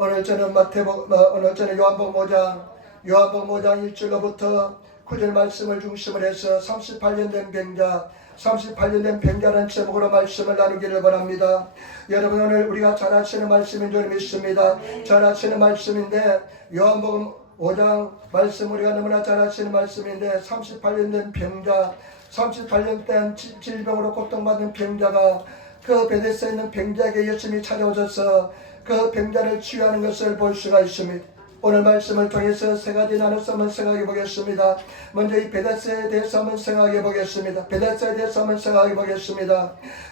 오늘 저는 오늘 저는 요한복음 5장 1절로부터 9절 말씀을 중심으로 해서 38년 된 병자라는 제목으로 말씀을 나누기를 바랍니다. 여러분, 오늘 우리가 잘 아시는 말씀인 줄 믿습니다. 잘 아시는 말씀인데, 요한복음 5장 말씀 우리가 너무나 잘 아시는 말씀인데, 38년 된 병자, 38년 된 질병으로 고통받는 병자가 그 베데스다에 있는 병자에게 예수님이 찾아오셔서 그 병자를 치유하는 것을 볼 수가 있습니다. 오늘 말씀을 통해서 세 가지 나눠서 한번 생각해 보겠습니다. 먼저 이 베데스다에 대해서 한번 생각해 보겠습니다.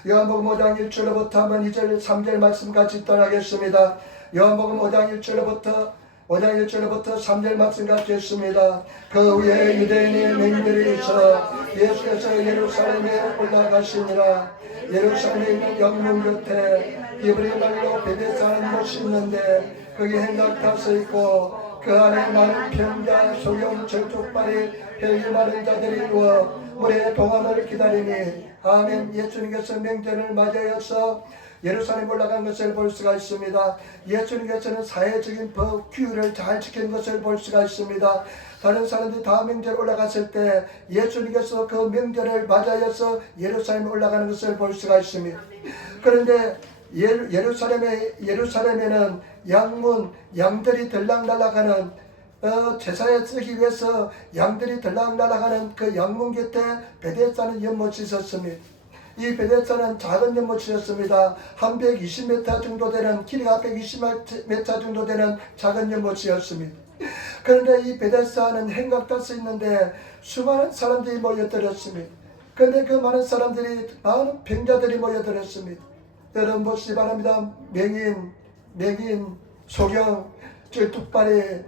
요한복음 5장 1절로부터 한번 2절 3절 말씀 같이 떠나겠습니다. 요한복음 5장 1절로부터 3절 말씀 같이 했습니다. 그 후에 유대인의 맹들이 있어 예수께서 예루살렘에 올라가시니라. 예루살렘에 있는 영문 곁에 히브리 말로 베데스다는 곳이 있는데 거기 행각 다 서 있고 그 안에 많은 병자, 소경, 절뚝발이 혈기 마른 자들이 누워 물의 동안을 기다리니 아멘. 예수님께서 명절을 맞이하여서 예루살렘 올라간 것을 볼 수가 있습니다. 예수님께서는 사회적인 법, 규율을 잘 지킨 것을 볼 수가 있습니다. 다른 사람들이 다 명절 올라갔을 때 예수님께서 그 명절을 맞이하여서 예루살렘에 올라가는 것을 볼 수가 있습니다. 그런데 예루살렘에는 양들이 들락날락하는 제사에 쓰기 위해서 양들이 들락날락하는 그 양문 곁에 베데스다는 연못이 있었습니다. 이 베데스다는 작은 연못이었습니다. 한 120m 정도 되는, 길이가 120m 정도 되는 작은 연못이었습니다. 그런데 이 베데스다는 행각 수 있는데 수많은 사람들이 모여들었습니다. 그런데 그 많은 병자들이 모여들었습니다. 여러분 보시기 바랍니다. 맹인, 소경, 절뚝발이,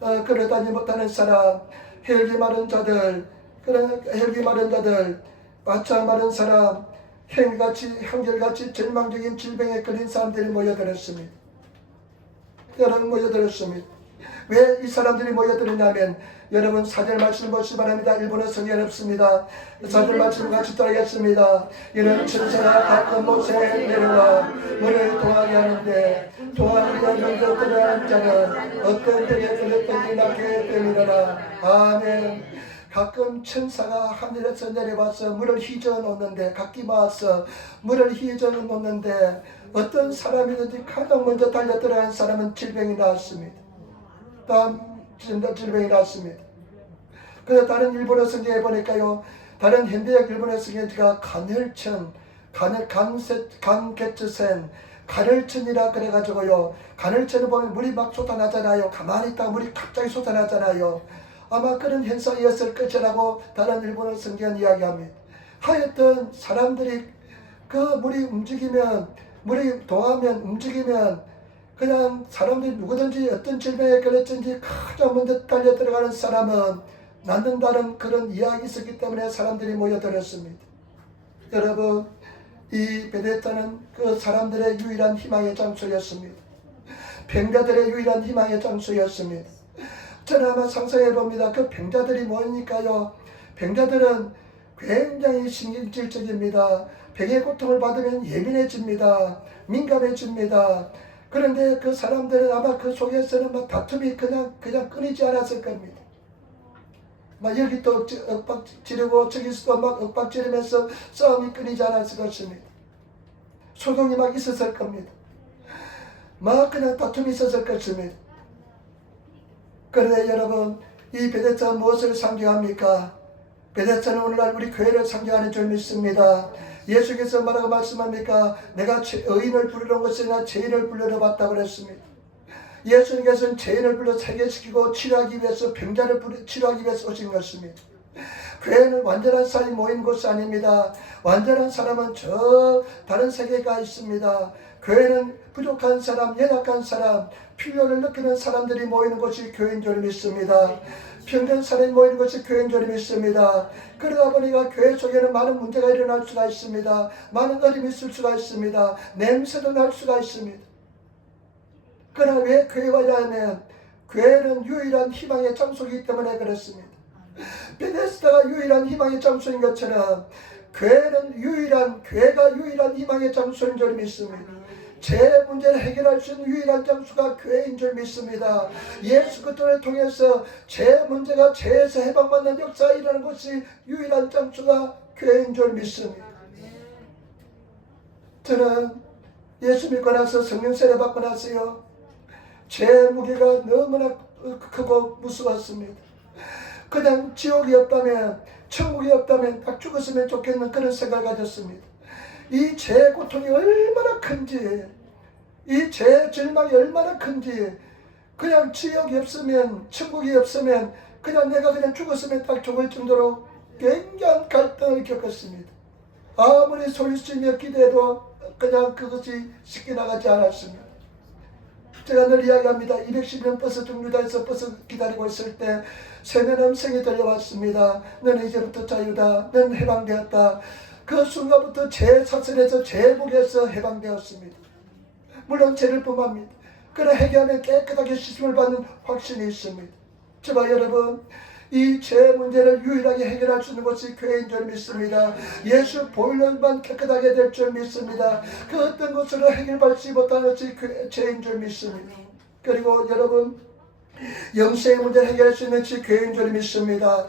걸어다니지 못하는 사람, 혈기 마른 자들, 마차 마른 사람, 한결같이 절망적인 질병에 걸린 사람들이 모여들었습니다. 여러분 모여들었습니다. 왜 이 사람들이 모여들었냐면, 여러분 4절 말씀 보시기 바랍니다. 일본어 성경 없습니다. 4절 말씀 같이 따르겠습니다. 이는 천사가 가끔 모세에 내려와 물을 동하게 하는데 동하는 먼저 들어가는 자는 어떤 병에 걸렸든지 낫게 되리라. 아멘. 가끔 천사가 하늘에서 내려와서 물을 휘저어 놓는데, 각기 모아서 물을 휘저어 놓는데 어떤 사람이든지 가장 먼저 달려 들어간 사람은 질병이 나왔습니다. 질병이 나왔습니다. 그래서 다른 일본어 성경에 보니까요, 다른 현대적 일본어 성경에가 간개츠센, 간헐천이라 그래가지고요, 간헐천을 보면 물이 막 쏟아나잖아요. 가만히 있다가 물이 갑자기 쏟아나잖아요. 아마 그런 현상이었을 것이라고 다른 일본어 성경은 이야기합니다. 하여튼 사람들이 그 물이 움직이면 그냥 사람들이 누구든지 어떤 질병에 걸렸든지 가장 먼저 달려 들어가는 사람은 낫는다는 그런 이야기 있었기 때문에 사람들이 모여들었습니다. 여러분, 이 베데스다는 그 사람들의 유일한 희망의 장소였습니다. 병자들의 유일한 희망의 장소였습니다. 저는 아마 상상해 봅니다. 그 병자들이 뭐니까요, 병자들은 굉장히 신경질적입니다. 병의 고통을 받으면 예민해집니다. 민감해집니다. 그런데 그 사람들은 아마 그 속에서는 막 다툼이 그냥 끊이지 않았을 겁니다. 막 여기 또 윽박 지르고 저기서도 막 윽박 지르면서 싸움이 끊이지 않았을 것입니다. 소동이 막 있었을 겁니다. 막 그냥 다툼이 있었을 것입니다. 그런데 여러분, 이 베데스다는 무엇을 상징합니까? 베데스다는 오늘날 우리 교회를 상징하는 줄 믿습니다. 예수께서 뭐라고 말씀합니까? 내가 의인을 부르러 온 것이 아니라 죄인을 부르러 왔다고 그랬습니다. 예수님께서는 죄인을 불러 세계시키고 치료하기 위해서, 병자를 치료하기 위해서 오신 것입니다. 교회는 완전한 사람이 모인 곳이 아닙니다. 완전한 사람은 저 다른 세계가 있습니다. 교회는 부족한 사람, 연약한 사람, 필요를 느끼는 사람들이 모이는 곳이 교회인 줄 믿습니다. 병든 사람이 모이는 것이 교회인 줄 믿습니다. 그러다 보니까 교회 속에는 많은 문제가 일어날 수가 있습니다. 많은 어려움이 있을 수가 있습니다. 냄새도 날 수가 있습니다. 그러나 왜 교회에 와야 하면, 교회는 유일한 희망의 장소이기 때문에 그렇습니다. 베데스다가 유일한 희망의 장소인 것처럼 교회가 유일한 희망의 장소인 줄 믿습니다. 제 문제를 해결할 수 있는 유일한 장소가 교회인 줄 믿습니다. 예수 그리스도를 통해서 제 문제가 죄에서 해방받는 역사가 일어나는 것이 유일한 장소가 교회인 줄 믿습니다. 저는 예수 믿고 나서 성령 세례 받고 나서요, 제 무게가 너무나 크고 무서웠습니다. 그냥 지옥이 없다면, 천국이 없다면 딱 죽었으면 좋겠는 그런 생각을 가졌습니다. 이 죄의 고통이 얼마나 큰지, 이 죄의 절망이 얼마나 큰지, 그냥 지옥이 없으면, 천국이 없으면 그냥 내가 그냥 죽었으면 딱 죽을 정도로 굉장한 갈등을 겪었습니다. 아무리 소리치며 기도해도 그냥 그것이 쉽게 나가지 않았습니다. 제가 늘 이야기합니다. 210년 버스 정류장에서 버스 기다리고 있을 때 세면 음성이 들려왔습니다. 너는 이제부터 자유다. 너는 해방되었다. 그 순간부터 제 사슬에서 제 목에서 해방되었습니다. 물론 죄를 범합니다. 그러나 회개하면 깨끗하게 씻음을 받는 확신이 있습니다. 제발 여러분, 이 죄 문제를 유일하게 해결할 수 있는 것이 교회인 줄 믿습니다. 예수 보혈로만 깨끗하게 될 줄 믿습니다. 그 어떤 것으로 해결받지 못하는 것이 죄인 줄 믿습니다. 그리고 여러분, 영생의 문제를 해결할 수 있는 것이 교회인 줄 믿습니다.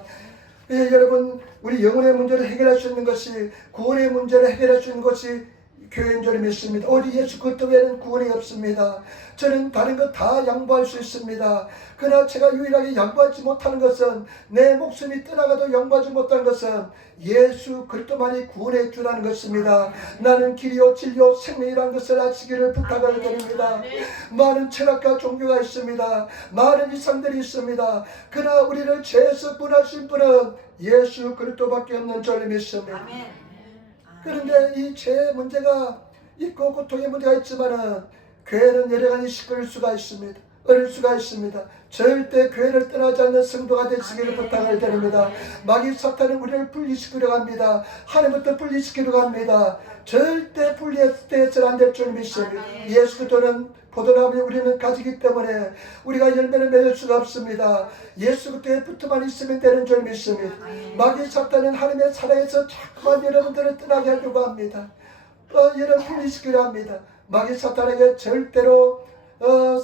예, 여러분, 우리 영혼의 문제를 해결할 수 있는 것이, 구원의 문제를 해결할 수 있는 것이 교회인 줄 믿습니다. 우리 예수 그리스도 외에는 구원이 없습니다. 저는 다른 것 다 양보할 수 있습니다. 그러나 제가 유일하게 양보하지 못하는 것은, 내 목숨이 떠나가도 양보하지 못하는 것은 예수 그리스도만이 구원해 주라는 것입니다. 나는 길이요 진리요 생명이라는 것을 아시기를 부탁을 드립니다. 많은 철학과 종교가 있습니다. 많은 이상들이 있습니다. 그러나 우리를 죄에서 구원하신 분은 예수 그리스도밖에 없는 줄 믿습니다. 그런데 이 죄의 문제가 있고 고통의 문제가 있지만은 교회는 여러 가지 시끄러울 수가 있습니다. 어릴 수가 있습니다. 절대 교회를 떠나지 않는 성도가 되시기를 부탁을 드립니다. 마귀 사탄은 우리를 분리시키려고 합니다. 하나님부터 분리시키려고 합니다. 절대 분리되어서는 안 될 줄 믿습니다. 예수 그리스도는 포도나무에 우리는 가지기 때문에 우리가 열매를 맺을 수가 없습니다. 예수 그리스도에 붙어만 있으면 되는 줄 믿습니다. 마귀 사탄은 하나님의 사랑에서 자꾸만 여러분들을 떠나게 하려고 합니다. 여러분 분리시키려 합니다. 마귀 사탄에게 절대로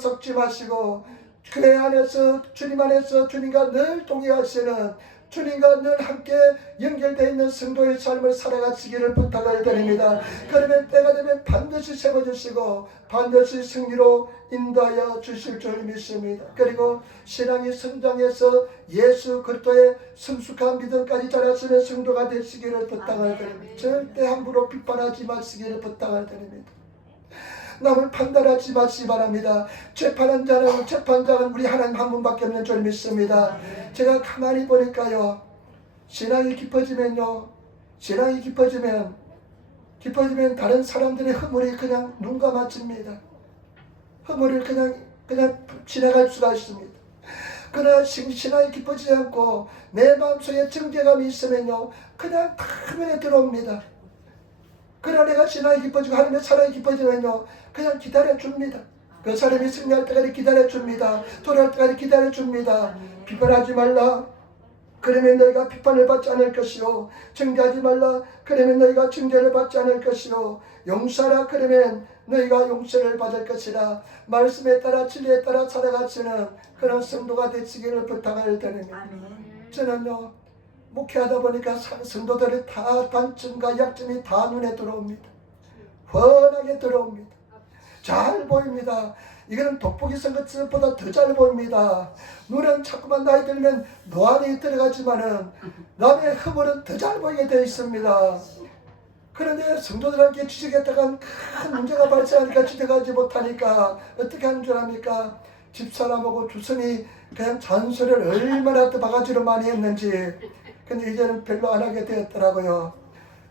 섞지 마시고, 교회 안에서 주님 안에서 주님과 늘 동행하시는, 주님과 늘 함께 연결되어 있는 성도의 삶을 살아가시기를 부탁을 드립니다. 그러면 때가 되면 반드시 세워주시고 반드시 승리로 인도하여 주실 줄 믿습니다. 그리고 신앙이 성장해서 예수 그리스도의 성숙한 믿음까지 자라시는 성도가 되시기를 부탁을 드립니다. 절대 함부로 비판하지 마시기를 부탁을 드립니다. 남을 판단하지 마시기 바랍니다. 재판장은 우리 하나님 한 분밖에 없는 줄 믿습니다. 제가 가만히 보니까요, 신앙이 깊어지면 다른 사람들의 허물이 그냥 눈 감아집니다. 허물을 그냥 지나갈 수가 있습니다. 그러나 신앙이 깊어지지 않고 내 마음속에 정죄감이 있으면요, 그냥 다 눈에 들어옵니다. 그러나 내가 신앙이 깊어지고 하나님의 사랑이 깊어지면요, 그냥 기다려줍니다. 그 사람이 승리할 때까지 기다려줍니다. 돌아올 때까지 기다려줍니다. 비판하지 말라. 그러면 너희가 비판을 받지 않을 것이요. 정죄하지 말라. 그러면 너희가 정죄를 받지 않을 것이요. 용서하라. 그러면 너희가 용서를 받을 것이라. 말씀에 따라 진리에 따라 살아가시는 그런 성도가 되시기를 부탁을 드립니다. 저는요, 목회하다 보니까 성도들의 다 단점과 약점이 다 눈에 들어옵니다. 훤하게 들어옵니다. 잘 보입니다. 이거는 돋보기 선 것보다 더 잘 보입니다. 눈은 자꾸만 나이 들면 노안이 들어가지만은 남의 허물은 더 잘 보이게 되어 있습니다. 그런데 성도들에게 지적했다가 큰 문제가 발생하니까 지적하지 못하니까 어떻게 하는 줄 압니까? 집사람하고 주선이 그냥 잔소리를 얼마나 또 바가지로 많이 했는지. 근데 이제는 별로 안 하게 되었더라고요.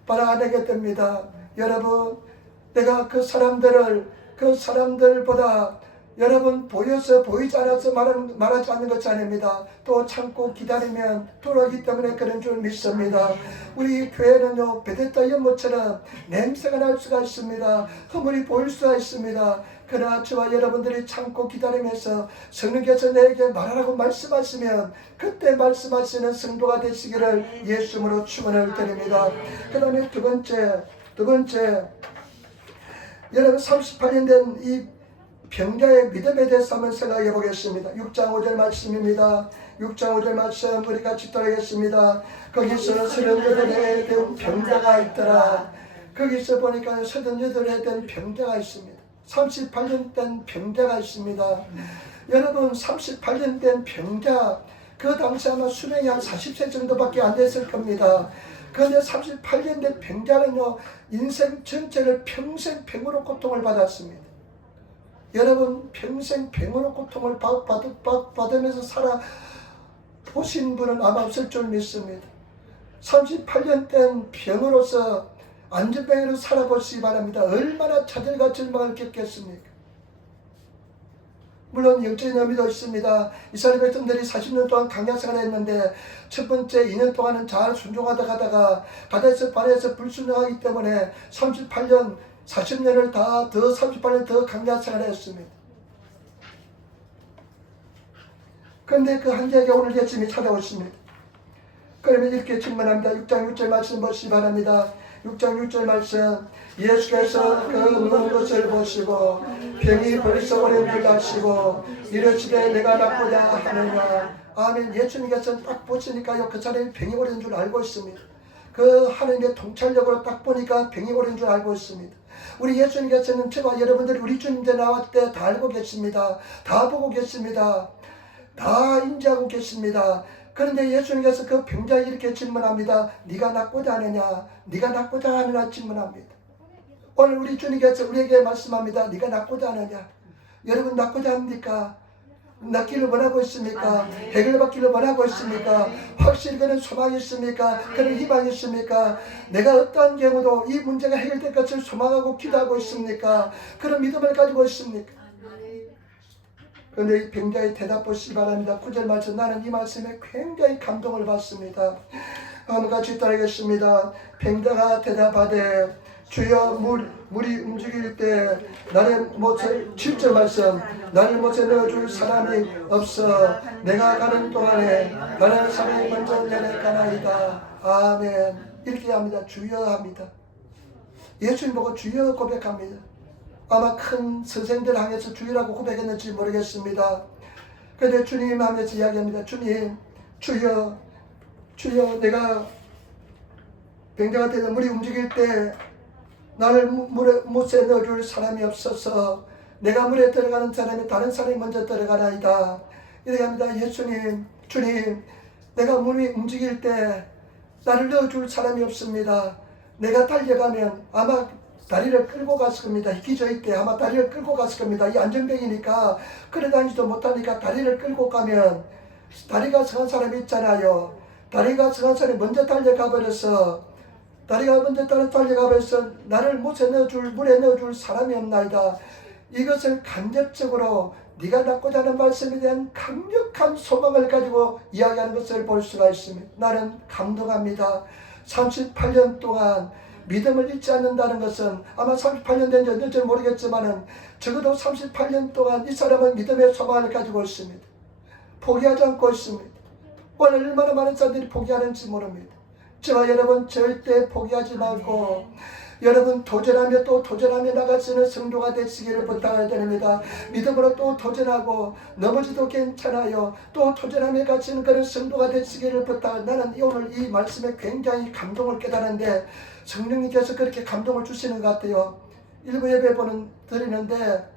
바로 안 하게 됩니다. 여러분, 내가 그 사람들보다 여러분 보여서 보이지 않아서 말하지 않는 것이 아닙니다. 또 참고 기다리면 돌아오기 때문에 그런 줄 믿습니다. 우리 교회는요, 베데스다 연못처럼 냄새가 날 수가 있습니다. 허물이 보일 수가 있습니다. 그러나 저와 여러분들이 참고 기다리면서 성령께서 내게 말하라고 말씀하시면 그때 말씀하시는 성도가 되시기를 예수님으로 축원을 드립니다. 그 다음에 두 번째 여러분 38년 된 이 병자의 믿음에 대해서 한번 생각해 보겠습니다. 6장 5절 말씀입니다. 6장 5절 말씀 우리 같이 따르겠습니다. 거기서 38에 된 병자가 있더라. 거기서 보니까 38에 된 병자가 있습니다. 38년 된 병자가 있습니다. 여러분 38년 된 병자, 그 당시 아마 수명이 한 40세 정도밖에 안 됐을 겁니다. 그런데 38년 된 병자는요, 인생 전체를 평생 병으로 고통을 받았습니다. 여러분 평생 병으로 고통을 받으면서 살아 보신 분은 아마 없을 줄 믿습니다. 38년 된 병으로서 안전병으로 살아보시기 바랍니다. 얼마나 좌절과 절망을 겪겠습니까? 물론 영적인 의미도 있습니다. 이스라엘 백성들이 40년 동안 강야생활을 했는데 첫 번째 2년 동안은 잘 순종하다 가다가 가데스 바네에서 불순종하기 때문에 38년 40년을 더 38년 더 강야생활을 했습니다. 그런데 그 한계가 오늘 예수님이 찾아오십니다. 그러면 이렇게 질문합니다. 6장 6절 말씀 보시기 바랍니다. 6장 6절 말씀, 예수께서 그 누운 것을 보시고 병이 벌써 오랜 줄 아시고 이르시되 내가 낫고자 하느냐. 아멘. 예수님께서 딱 보시니까요, 그 사람이 병이 오랜 줄 알고 있습니다. 그 하나님의 통찰력으로 딱 보니까 병이 오랜 줄 알고 있습니다. 우리 예수님께서는 저와 여러분들이 우리 주님 제 나왔을 때 다 알고 계십니다. 다 보고 계십니다. 다 인지하고 계십니다. 그런데 예수님께서 그 병자에 이렇게 질문합니다. 네가 낫고자 하느냐? 네가 낫고자 하느냐 질문합니다. 오늘 우리 주님께서 우리에게 말씀합니다. 네가 낫고자 하느냐? 여러분 낫고자 합니까? 낫기를 원하고 있습니까? 해결받기를 원하고 있습니까? 확실히 그런 소망이 있습니까? 그런 희망이 있습니까? 내가 어떠한 경우도 이 문제가 해결될 것을 소망하고 기도하고 있습니까? 그런 믿음을 가지고 있습니까? 그런데 이 병자의 대답 보시기 바랍니다. 9절 말씀, 나는 이 말씀에 굉장히 감동을 받습니다. 한번 같이 따르겠습니다. 병자가 대답하되 주여 물이 움직일 때 나를 못에 7절 말씀, 나를 못에 넣어줄 사람이 없어 내가 가는 동안에 나는 사람이 먼저 내려가나이다. 아멘. 이렇게 합니다. 주여 합니다. 예수님 보고 주여 고백합니다. 아마 큰 선생들 향해서 주여라고 고백했는지 모르겠습니다. 그런데 주님 하면서 이야기합니다. 주님, 주여, 주여, 내가 병자가 되어 물이 움직일 때 나를 못에 넣어줄 사람이 없어서 내가 물에 들어가는 사람이 다른 사람이 먼저 들어가나이다. 이렇게 합니다. 예수님, 주님, 내가 물이 움직일 때 나를 넣어줄 사람이 없습니다. 내가 달려가면 아마 다리를 끌고 갔을 겁니다. 기저일 때 아마 다리를 끌고 갔을 겁니다. 이 안전병이니까 끌어다니지도 못하니까 다리를 끌고 가면 다리가 성한 사람이 있잖아요. 다리가 성한 사람이 먼저 달려가 버려서 다리가 먼저 달려가 버려서 나를 물에 넣어줄 사람이 없나이다. 이것을 간접적으로 네가 낫고자 하는 말씀에 대한 강력한 소망을 가지고 이야기하는 것을 볼 수가 있습니다. 나는 감동합니다. 38년 동안 믿음을 잊지 않는다는 것은 아마 38년 된지 언제인지 모르겠지만 적어도 38년 동안 이 사람은 믿음의 소망을 가지고 있습니다. 포기하지 않고 있습니다. 오늘 얼마나 많은 사람들이 포기하는지 모릅니다. 저와 여러분 절대 포기하지 말고 여러분 도전하며 또 도전하며 나가시는 성도가 되시기를 부탁을 드립니다. 믿음으로 또 도전하고 넘어져도 괜찮아요. 또 도전하며 가시는 그런 성도가 되시기를 부탁을. 나는 오늘 이 말씀에 굉장히 감동을 깨달았는데 성령님께서 그렇게 감동을 주시는 것 같아요. 일부 예배 드리는데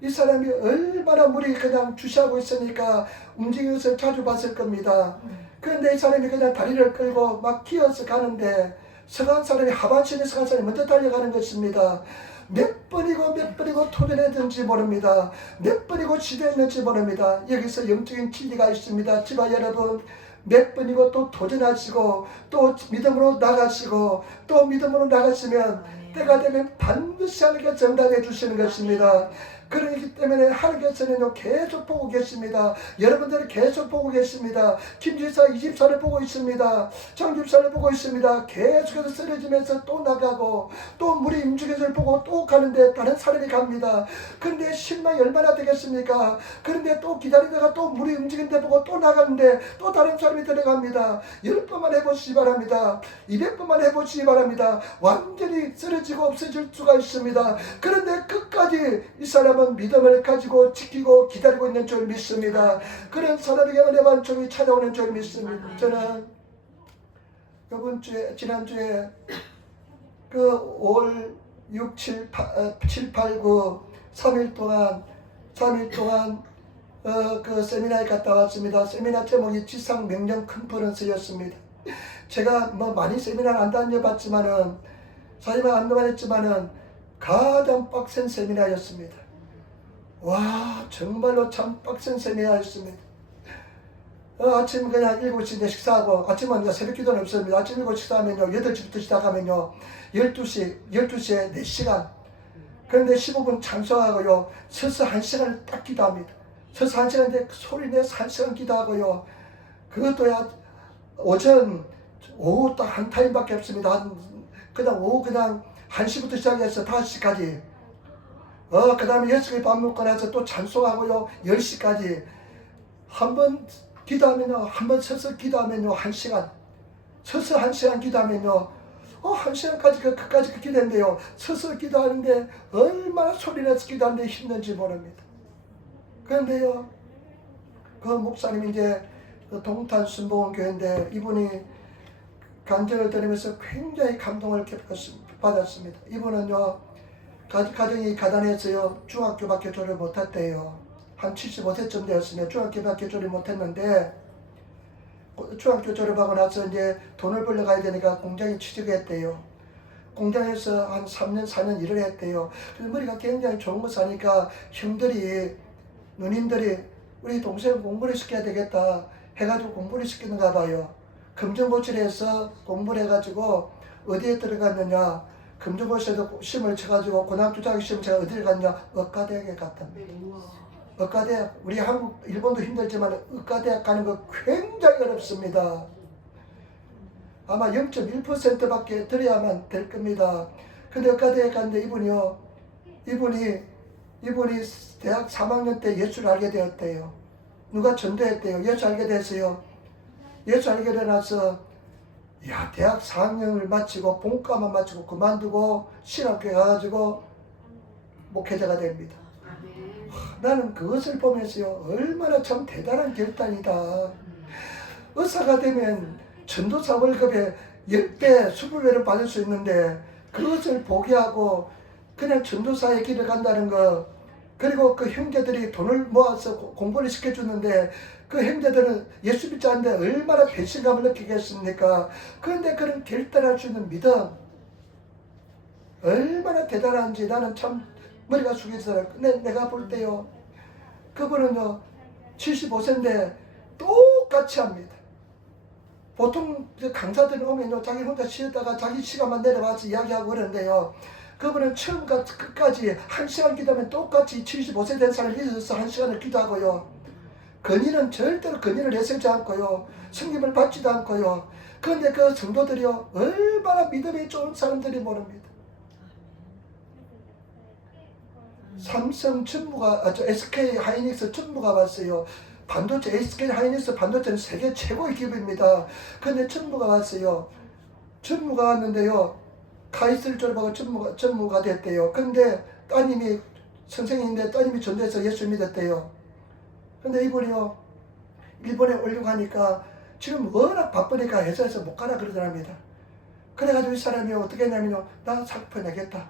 이 사람이 얼마나 물이 그냥 주시하고 있으니까 움직이는 것을 자주 봤을 겁니다. 그런데 이 사람이 그냥 다리를 끌고 막 기어서 가는데 서간 사람이 하반신에 서간 사람이 먼저 달려가는 것입니다. 몇 번이고 도전했는지 모릅니다. 몇 번이고 시도했는지 모릅니다. 여기서 영적인 진리가 있습니다. 지바 여러분, 몇 번이고 또 도전하시고 또 믿음으로 나가시고 또 믿음으로 나가시면 때가 되면 반드시 하나님께 정답해 주시는 것입니다. 그렇기 때문에 하나님께서는 계속 보고 계십니다. 여러분들을 계속 보고 계십니다. 김지사 이 집사를 보고 있습니다. 정집사를 보고 있습니다. 계속해서 쓰러지면서 또 나가고 또 물이 움직여서 보고 또 가는데 다른 사람이 갑니다. 그런데 실망이 얼마나 되겠습니까? 그런데 또 기다리다가 또 물이 움직이는데 보고 또 나가는데 또 다른 사람이 들어갑니다. 10번만 해보시기 바랍니다. 200번만 해보시기 바랍니다. 완전히 쓰러지고 없어질 수가 있습니다. 그런데 끝까지 이 사람은 믿음을 가지고 지키고 기다리고 있는 줄 믿습니다. 그런 사람에게 은혜 반총이 찾아오는 줄 믿습니다. 저는 이번 주에 지난주에 그 5월 6, 7, 8, 9 3일 동안 그 세미나에 갔다 왔습니다. 세미나 제목이 지상 명령 컨퍼런스였습니다. 제가 뭐 많이 세미나를 안 다녀봤지만은 사실 안 다녀봤지만은 가장 빡센 세미나였습니다. 와, 정말로 참 빡센 세미나였습니다. 아침 그냥 7시에 식사하고, 아침은 새벽 기도는 없습니다. 아침 7시 식사하면요, 8시부터 시작하면요, 12시에 4시간. 그런데 15분 찬송하고요, 서서 1시간을 딱 기도합니다. 서서 1시간인데 소리 내서 1시간 기도하고요, 그것도 오전, 오후 딱 한 타임밖에 없습니다. 그냥 오후 그냥 1시부터 시작해서 5시까지. 그 다음에 6시에 밥 먹고 나서 또 찬송하고요, 10시까지. 한 번 기도하면요, 한 번 서서 기도하면요, 1시간. 서서 1시간 기도하면요, 1시간까지 끝까지 기도했는데요, 서서 기도하는데 얼마나 소리내서 기도하는데 힘든지 모릅니다. 그런데요, 그 목사님이 이제 동탄 순복음 교회인데 이분이 간증을 들으면서 굉장히 감동을 받았습니다. 이분은요, 가정이 가난해서요, 중학교밖에 졸업 못했대요. 한 75세쯤 되었으면 중학교밖에 졸업 못했는데, 중학교 졸업하고 나서 이제 돈을 벌러 가야 되니까 공장에 취직했대요. 공장에서 한 3년, 4년 일을 했대요. 그래서 머리가 굉장히 좋은 거 사니까 형들이, 누님들이 우리 동생 공부를 시켜야 되겠다 해가지고 공부를 시키는가 봐요. 검정고시를 공부를 해가지고 어디에 들어갔느냐, 금주고시에도 시험을 쳐가지고 고등학교 자격 시험 제가 어디를 갔냐, 의과대학에 갔답니다. 의과대학, 우리 한국, 일본도 힘들지만 의과대학 가는 거 굉장히 어렵습니다. 아마 0.1%밖에 들어야만 될 겁니다. 근데 의과대학 갔는데 이분이 대학 3학년 때 예수를 알게 되었대요. 누가 전도했대요. 예수 알게 됐어요. 예수 알게 되나서 대학 4학년을 마치고 본과만 마치고 그만두고 신학교에 가가지고 목회자가 됩니다. 나는 그것을 보면서요, 얼마나 참 대단한 결단이다. 의사가 되면 전도사 월급에 10배, 20배를 받을 수 있는데 그것을 포기하고 그냥 전도사의 길을 간다는 거, 그리고 그 형제들이 돈을 모아서 공부를 시켜주는데 그 형제들은 예수 믿지 않는데 얼마나 배신감을 느끼겠습니까? 그런데 그런 결단할 수 있는 믿음, 얼마나 대단한지 나는 참 머리가 숙여져요. 근데 내가 볼 때요, 그분은요 75세인데 똑같이 합니다. 보통 강사들이 오면요, 자기 혼자 쉬었다가 자기 시간만 내려와서 이야기하고 그러는데요, 그분은 처음부터 끝까지 1시간 기도하면 똑같이 75세 된 사람을 잊어서 1시간을 기도하고요, 건의는 절대로 건의를 내세우지 않고요, 성김을 받지도 않고요. 그런데 그 성도들이요, 얼마나 믿음이 좋은 사람들이 모릅니다. 삼성 전무가, SK 하이닉스 전무가 왔어요. 반도체, SK 하이닉스 반도체는 세계 최고의 기업입니다. 그런데 전무가 왔어요. 전무가 왔는데요, 카이스를 졸업하고 전무가 됐대요. 그런데 따님이 선생님인데 따님이 전도해서 예수 믿었대요. 근데 이분이요, 일본에 오려고 하니까 지금 워낙 바쁘니까 회사에서 못 가라 그러더랍니다. 그래가지고 이 사람이 어떻게 했냐면요, 나 사표 내겠다.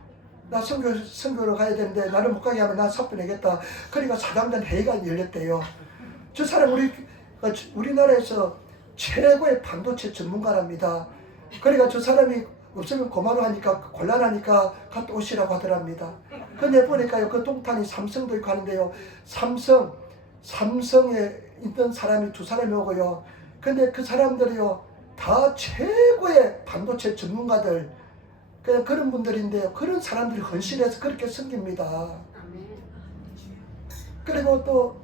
나 선교로 가야 되는데 나를 못 가게 하면 나 사표 내겠다. 그러니까 사당단 회의가 열렸대요. 저 사람 우리나라에서 최고의 반도체 전문가랍니다. 그러니까 저 사람이 없으면 고마워 하니까, 곤란하니까 갔다 오시라고 하더랍니다. 근데 보니까요, 그 동탄이 삼성도 있고 하는데요, 삼성에 있던 사람이 2사람이 오고요. 근데 그 사람들이요, 다 최고의 반도체 전문가들, 그런 분들인데요, 그런 사람들이 헌신해서 그렇게 섬깁니다. 그리고 또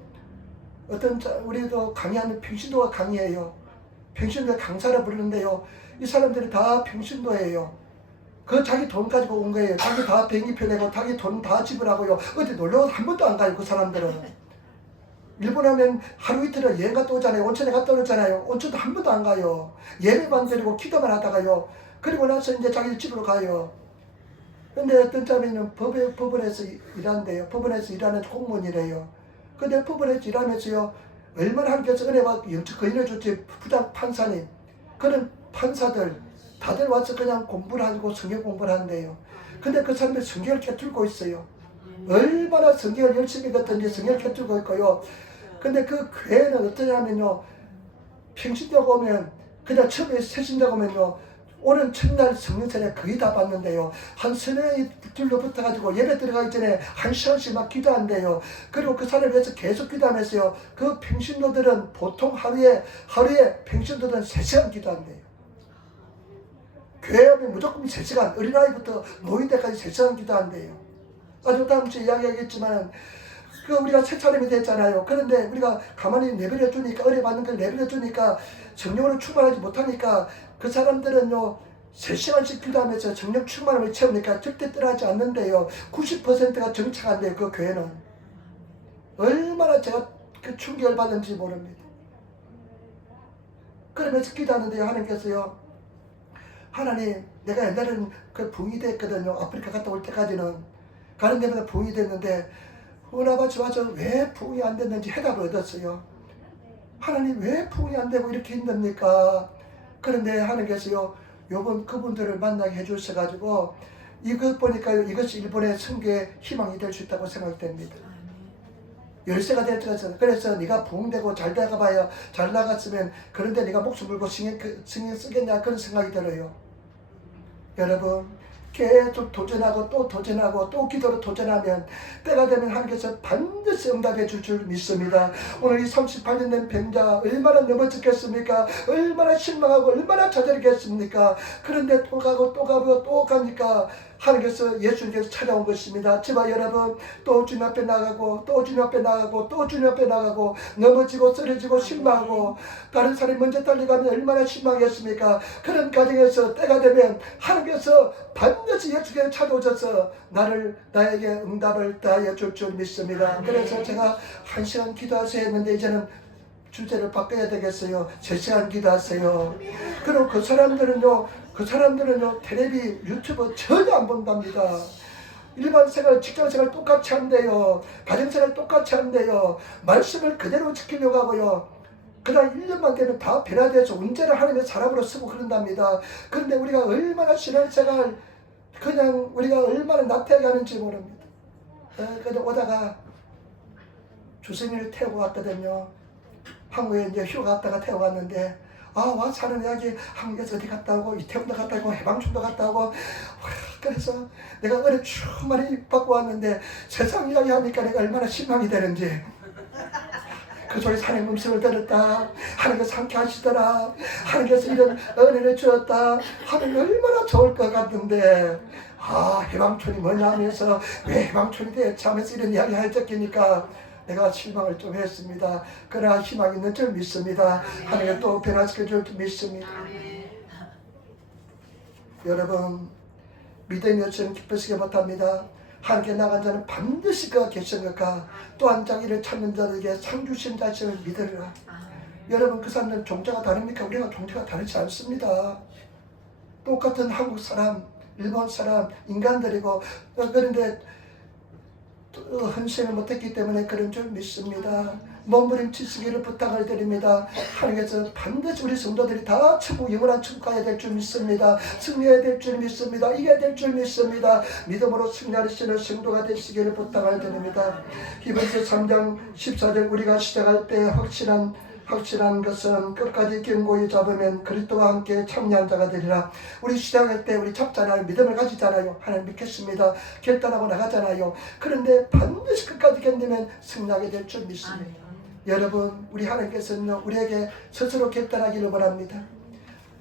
우리도 강의하는 평신도가 강의해요. 평신도에 강사를 부르는데요. 이 사람들이 다 평신도예요. 그 자기 돈 가지고 온 거예요. 자기 다 비행기표 내고 자기 돈 다 지불하고요. 어디 놀러 한 번도 안 가요. 그 사람들은. 일본 하면 하루 이틀을 여행 갔다 오잖아요. 온천에 갔다 오잖아요. 온천도 한 번도 안 가요. 예배만 드리고 기도만 하다가요. 그리고 나서 이제 자기 집으로 가요. 근데 어떤 자매는 법원에서 일한대요. 법원에서 일하는 공무원이래요. 근데 법원에서 일하면서요. 얼마나 하나님께서 은혜와 영적 거인을 줬지. 부장 판사님. 그런 판사들 다들 와서 그냥 공부를 하고 성경 공부를 하는데요. 근데 그 사람들이 성경을 깨뚫고 있어요. 얼마나 성경을 열심히 듣든지 성경을 깨뚫고 있고요. 근데 그 교회는 어떠냐면요. 평신도가 오면 그냥 처음에 새신자가 오면요. 오는 첫날 성령세례 거의 다 받는데요. 한 서너 명이 둘러붙어가지고 예배 들어가기 전에 1시간씩 막 기도한대요. 그리고 그 사람을 위해서 계속 기도하면서요. 그 평신도들은 보통 하루에 평신도들은 3시간 기도한대요. 교회 오면 무조건 3시간, 어린아이부터 노인 때까지 3시간 기도한대요. 아주 다음 주에 이야기하겠지만 우리가 새 차림이 됐잖아요. 그런데 우리가 가만히 내버려 주니까, 은혜 받는 걸 내버려 주니까 성령으로 충만하지 못하니까 그 사람들은요 3시간씩 기도하면서 성령 충만함을 채우니까 절대 떠나지 않는데요. 90%가 정착한대요. 그 교회는. 얼마나 제가 그 충격을 받은지 모릅니다. 그러면서 기도하는데요. 하나님께서요, 하나님, 내가 옛날에는 그 부흥이 됐거든요. 아프리카 갔다 올 때까지는 가는 데마다 부흥이 됐는데 은아버지 와서 왜 부흥이 안 됐는지 해답을 얻었어요. 하나님, 왜 부흥이 안 되고 이렇게 힘듭니까? 그런데 하나님께서요, 요번 그분들을 만나게 해주셔가지고 이것 보니까요, 이것이 일본의 선교의 희망이 될 수 있다고 생각됩니다. 열쇠가 될 줄 알았어요. 그래서 네가 부흥되고 잘 나가봐야, 잘 나갔으면 그런데 네가 목숨 걸고 신경 쓰겠냐, 그런 생각이 들어요. 여러분, 계속 도전하고 또 도전하고 또 기도로 도전하면 때가 되면 하나님께서 반드시 응답해 줄 줄 믿습니다. 오늘 이 38년 된 병자 얼마나 넘어졌겠습니까? 얼마나 실망하고 얼마나 좌절했겠습니까? 그런데 또 가고 또 가고 또 가니까 하나님께서 예수님께서 찾아온 것입니다. 저와 여러분, 또 주님 앞에 나가고 또 주님 앞에 나가고 또 주님 앞에 나가고 넘어지고 쓰러지고 실망하고 다른 사람이 먼저 달려가면 얼마나 실망했습니까? 그런 과정에서 때가 되면 하나님께서 반드시 예수님께서 찾아오셔서 나에게 응답을 다하여 줄 줄 믿습니다. 그래서 제가 1시간 기도하세요 했는데 이제는 주제를 바꿔야 되겠어요. 3시간 기도하세요. 그리고 그 사람들은요 텔레비, 유튜브 전혀 안 본답니다. 일반 생활, 직장 생활 똑같이 한대요. 가정 생활 똑같이 한대요. 말씀을 그대로 지키려고 하고요. 그냥 1년만 되면 다 변화돼서 운전을 하는 사람으로 쓰고 그런답니다. 그런데 우리가 얼마나 신앙생활 그냥 우리가 얼마나 나태해가는지 모릅니다. 그래서 오다가 주선이를 태우고 왔거든요. 한국에 이제 휴가 갔다가 태우고 왔는데 와 사는 이야기 한국에서 어디 갔다 오고 이태원도 갔다 오고 해방촌도 갔다 오고 그래서 내가 은혜 충만히 받고 왔는데 세상 이야기 하니까 내가 얼마나 실망이 되는지 그 속에 하나님 음성을 들었다. 하나님께서 함께 하시더라. 하나님께서 이런 은혜를 주었다. 하면 얼마나 좋을 것 같은데 해방촌이 뭐냐 하면서 왜 해방촌이 됐지 하면서 이런 이야기 할 적이니까 내가 실망을 좀 했습니다. 그러나 희망 있는 줄 믿습니다. 하나님께 또 변화시켜 줄 줄 믿습니다. 여러분, 믿음이 없이는 기쁘시게 못합니다. 하나님께 나간 자는 반드시 그가 계신 것과 또한 자기를 찾는 자들에게 상 주신 자신을 믿으리라. 여러분, 그 사람들은 종자가 다릅니까? 우리가 종자가 다르지 않습니다. 똑같은 한국 사람, 일본 사람, 인간들이고 그런데 헌신을 못했기 때문에 그런 줄 믿습니다. 몸부림치시기를 부탁을 드립니다. 하나님께서 반드시 우리 성도들이 다 천국, 영원한 천국 가야 될 줄 믿습니다. 승리해야 될 줄 믿습니다. 이겨야 될 줄 믿습니다. 믿음으로 승리하시는 성도가 되시기를 부탁을 드립니다. 히브리서 3장 14절 우리가 시작할 때 확실한 것은 끝까지 견고히 잡으면 그리스도와 함께 참여한 자가 되리라. 우리 시작할 때 우리 잡잖아요. 믿음을 가지잖아요. 하나님 믿겠습니다. 결단하고 나가잖아요. 그런데 반드시 끝까지 견디면 승리하게 될 줄 믿습니다. 여러분, 우리 하나님께서는 우리에게 스스로 결단하기를 원합니다.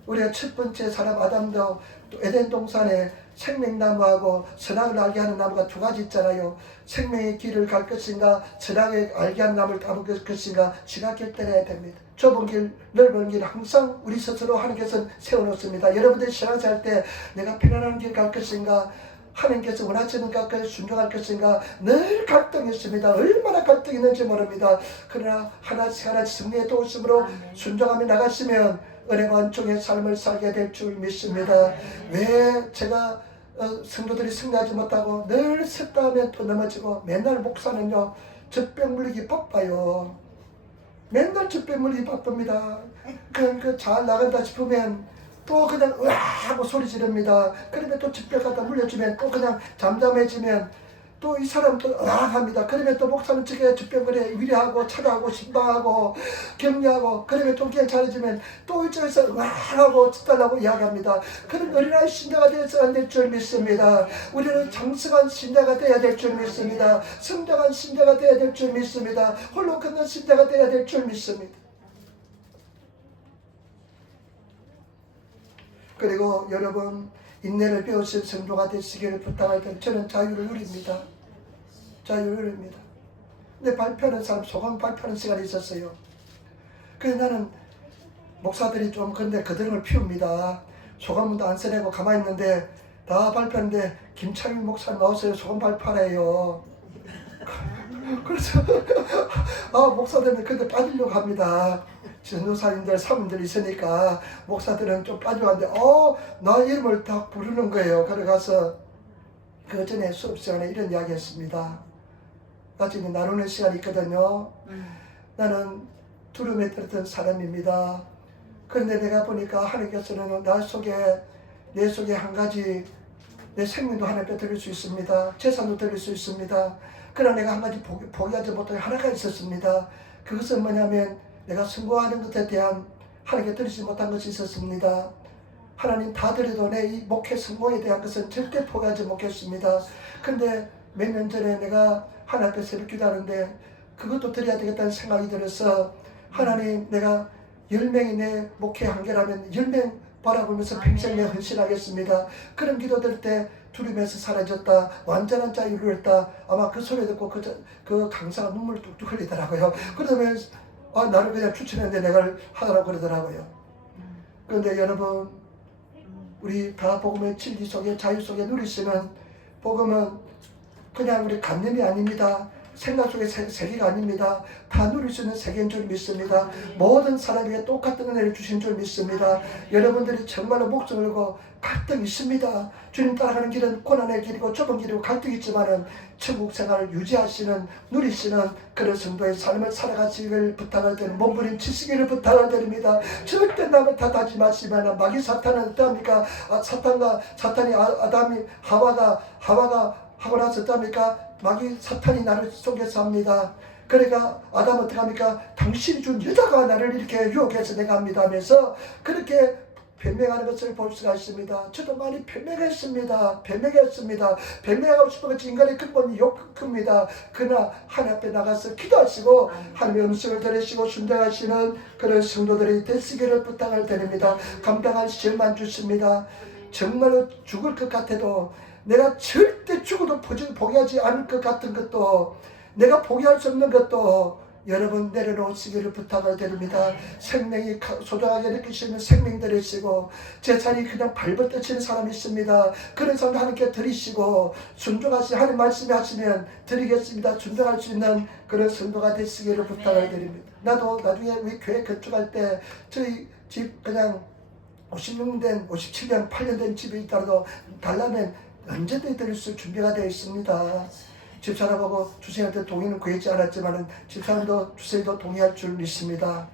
우리가 첫 번째 사람 아담도 또 에덴 동산에 생명나무하고 선악을 알게 하는 나무가 두 가지 있잖아요. 생명의 길을 갈 것인가, 선악을 알게 하는 나무를 따먹을 것인가, 지가 결단해야 됩니다. 좁은 길, 넓은 길 항상 우리 스스로 하나님께서 세워놓습니다. 여러분들이 신앙생활 때 내가 편안한 길 갈 것인가, 하나님께서 원하시는 것까지 순종할 것인가, 늘 갈등이 있습니다. 얼마나 갈등이 있는지 모릅니다. 그러나 하나씩 하나씩 승리에 도우심으로 순종하며 나가시면 은혜와 은총의 삶을 살게 될 줄 믿습니다. 왜 제가 성도들이 승리하지 못하고 늘 섰다 하면 또 넘어지고, 맨날 목사는요 젖병 물리기 바빠요. 맨날 젖병 물리기 바쁩니다. 잘 나간다 싶으면 또 그냥 으아 하고 소리 지릅니다. 그러면 또 젖병 갖다 물려주면 또 그냥 잠잠해지면 또 이 사람도 으아 합니다. 그러면 또 목사는 저게 젖병을 위로하고 차가하고 신방하고 격려하고, 그러면 좀 괜찮아지면 또 이쪽에서 으아 하고 짓달라고 이야기합니다. 그런 어린아이 신자가 되어서 안 될 줄 믿습니다. 우리는 장성한 신자가 되어야 될 줄 믿습니다. 성장한 신자가 되어야 될 줄 믿습니다. 홀로 걷는 신자가 되어야 될 줄 믿습니다. 그리고 여러분, 인내를 배우신 성도가 되시기를 부탁할 때 저는 자유를 누립니다. 자유를 누립니다. 근데 발표하는 사람, 소감 발표하는 시간이 있었어요. 그래서 나는 목사들이 좀 근데 그등을 피웁니다. 소감문도 안 써내고 가만히 있는데 다 발표하는데 김창일 목사님 나오세요. 소감 발표하래요. 그래서 목사들은 근데 빠지려고 합니다. 전도사님들, 사모님들 있으니까 목사들은 좀 빠져왔는데 나 이름을 딱 부르는 거예요. 그래 가서 그 전에 수업 시간에 이런 이야기 했습니다. 나중에 나누는 시간이 있거든요. 나는 두려움에 떨었던 사람입니다. 그런데 내가 보니까 하나님께서는 내 속에 한 가지, 내 생명도 하나님께 드릴 수 있습니다. 재산도 드릴 수 있습니다. 그러나 내가 한 가지 포기하지 못한 하나가 있었습니다. 그것은 뭐냐면 내가 성공하는 것에 대한 하나님께 드리지 못한 것이 있었습니다. 하나님 다 드려도 내 이 목회 성공에 대한 것은 절대 포기하지 못했습니다. 그런데 몇 년 전에 내가 하나님 앞에 새벽 기도하는데 그것도 드려야 되겠다는 생각이 들어서, 하나님 내가 10명이 내 목회 한계라면 10명 바라보면서 평생 내 헌신하겠습니다. 그런 기도 들 때 두려움에서 사라졌다, 완전한 자유를 했다. 아마 그 소리 듣고 그 강사가 눈물 뚝뚝 흘리더라고요. 그러면 나를 그냥 추천했는데 내가 하라고 그러더라고요. 그런데 여러분, 우리 다 복음의 진리 속에, 자유 속에 누리시는, 복음은 그냥 우리 관념이 아닙니다. 생각 속의 세계가 아닙니다. 다 누릴 수 있는 세계인 줄 믿습니다. 모든 사람에게 똑같은 은혜를 주신 줄 믿습니다. 여러분들이 정말로 목숨을 걸고 갈등이 있습니다. 주님 따라가는 길은 고난의 길이고 좁은 길이고 갈등이 있지만은 천국 생활을 유지하시는, 누리시는 그런 성도의 삶을 살아가시기를 부탁할 때는 몸부림치시기를 부탁을 드립니다. 절대 남을 탓하지 마시면 마귀 사탄은 어떠합니까? 사탄이 하와가 하고 나서 어떠합니까? 마귀 사탄이 나를 속여서 합니다. 그러니까 아담은 어떻게 합니까? 당신이 준 여자가 나를 이렇게 유혹해서 내가 합니다 하면서 그렇게 변명하는 것을 볼 수가 있습니다. 저도 많이 변명했습니다. 변명하고 싶은 것이 인간의 근본이 욕입니다. 그러나 하나님 앞에 나가서 기도하시고 하나님의 음성을 들으시고 순종하시는 그런 성도들이 되시기를 부탁을 드립니다. 감당할 시험만 주십니다. 정말로 죽을 것 같아도, 내가 절대 죽어도 포기하지 않을 것 같은 것도, 내가 포기할 수 없는 것도 여러분 내려놓으시기를 부탁을 드립니다. 생명이 소중하게 느끼시는 생명 드리시고, 재산이 그냥 발벌 떠치는 사람이 있습니다. 그런 사람 하나님께 드리시고 순종하시는, 하나님 말씀이 하시면 드리겠습니다. 순종할 수 있는 그런 성도가 되시기를 부탁을 드립니다. 나도 나중에 우리 교회 건축할 때 저희 집 그냥 56년, 57년, 8년 된 집이 있더라도 달라면 언제든지 드릴 수 준비가 되어 있습니다. 집사람하고 주세한테 동의는 구하지 않았지만 집사람도 주세도 동의할 줄 믿습니다.